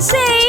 say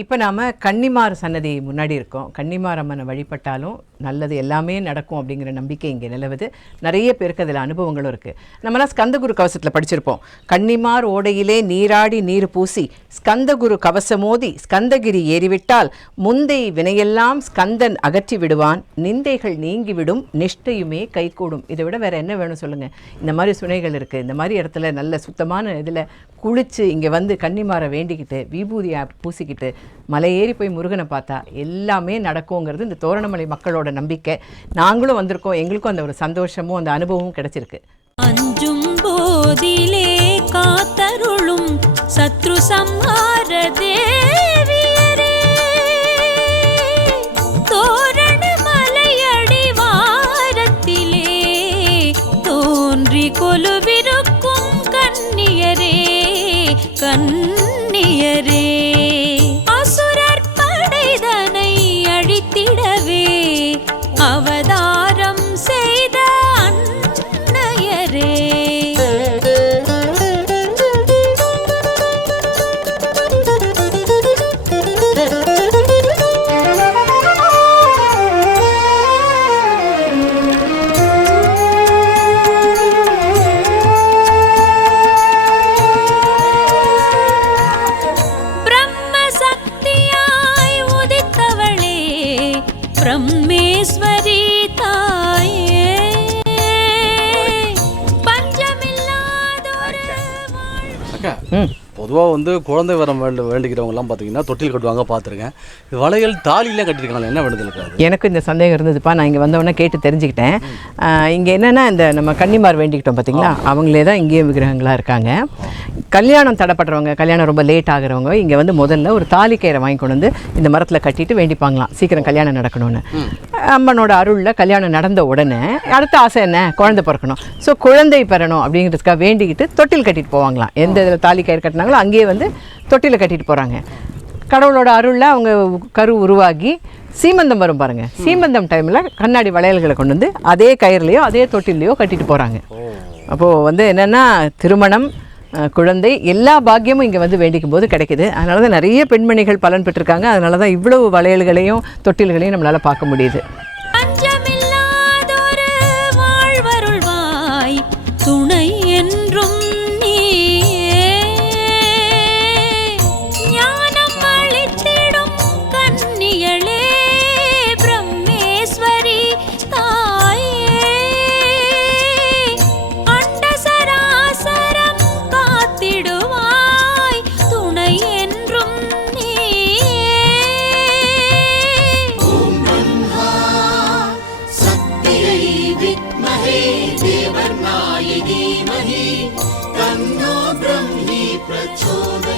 இப்போ நாம் கன்னிமார் சன்னதி முன்னாடி இருக்கோம். கன்னிமார் அம்மனை வழிபட்டாலும் நல்லது எல்லாமே நடக்கும் அப்படிங்கிற நம்பிக்கை இங்கே நிலவுது. நிறைய பேருக்கு அதில் அனுபவங்களும் இருக்குது நம்மலாம் ஸ்கந்தகுரு கவசத்தில் படிச்சிருப்போம். கன்னிமார் ஓடையிலே நீராடி நீர் பூசி ஸ்கந்தகுரு கவசமோதி ஸ்கந்தகிரி ஏறிவிட்டால் முந்தை வினையெல்லாம் ஸ்கந்தன் அகற்றி விடுவான். நிந்தைகள் நீங்கிவிடும் நிஷ்டையுமே கைகூடும். இதை விட வேறு என்ன வேணும் சொல்லுங்கள் இந்த மாதிரி சுனைகள் இருக்குது இந்த மாதிரி இடத்துல நல்ல சுத்தமான இதில் குளித்து இங்கே வந்து கன்னிமாரை வேண்டிக்கிட்டு விபூதியை பூசிக்கிட்டு மலை ஏறி போய் முருகனை பார்த்தா எல்லாமே நடக்குங்கிறது இந்த தோரணமலை மக்களோட நம்பிக்கை. நாங்களும் வந்திருக்கோம். எங்களுக்கும் அந்த ஒரு சந்தோஷமும் அந்த அனுபவமும் கிடைச்சிருக்கு. அஞ்சும் போதிலே காத்தருளும் சத்ரு சம்ஹார தேவியரே. தோரண மலையடிவாரத்திலே தோன்றி கொலுவிருக்கும் கண்ணியரே கண்ணியரே 嗯。பொதுவாக வந்து குழந்தை வரம் வேண்டு வேண்டிக்கிறவங்கலாம் பார்த்தீங்கன்னா தொட்டில் கட்டுவாங்க பார்த்துருக்கேன் வளையல் தாலிலாம் கட்டிருக்காங்களா என்ன வேண்டுதல் இருக்காது எனக்கு இந்த சந்தேகம் இருந்ததுப்பா நான் இங்கே வந்தவொடனே கேட்டு தெரிஞ்சுக்கிட்டேன். இங்கே என்னென்னா இந்த நம்ம கன்னிமார் வேண்டிக்கிட்டோம் பார்த்தீங்களா அவங்களே தான் இங்கேயும் விக்கிரகங்களாக இருக்காங்க. கல்யாணம் தடைப்படுறவங்க கல்யாணம் ரொம்ப லேட் ஆகுறவங்க இங்கே வந்து முதல்ல ஒரு தாலி கயிறை வாங்கி கொண்டு வந்து இந்த மரத்தில் கட்டிட்டு வேண்டிப்பாங்களாம் சீக்கிரம் கல்யாணம் நடக்கணும்னு. அம்மனோட அருளில் கல்யாணம் நடந்த உடனே அடுத்த ஆசை என்ன? குழந்தை பிறக்கணும். ஸோ குழந்தை பெறணும் அப்படிங்கிறதுக்காக வேண்டிக்கிட்டு தொட்டில் கட்டிட்டு போவாங்களாம். எந்த இதில் தாலி கயிறு கட்டினாங்களோ அங்கேயே வந்து தொட்டியில் கட்டிட்டு போகிறாங்க கடவுளோட அருளில் அவங்க கரு உருவாகி சீமந்தம் வரும் பாருங்க. சீமந்தம் டைமில் கண்ணாடி வளையல்களை கொண்டு வந்து அதே கயிறுலையோ அதே தொட்டிலையோ கட்டிட்டு போகிறாங்க அப்போது வந்து என்னென்னா திருமணம் குழந்தை எல்லா பாக்கியமும் இங்கே வந்து வேண்டிக்கும் போது கிடைக்குது. அதனால தான் நிறைய பெண்மணிகள் பலன் பெற்றிருக்காங்க. அதனால தான் இவ்வளவு வளையல்களையும் தொட்டில்களையும் நம்மளால் பார்க்க முடியுது. Oh.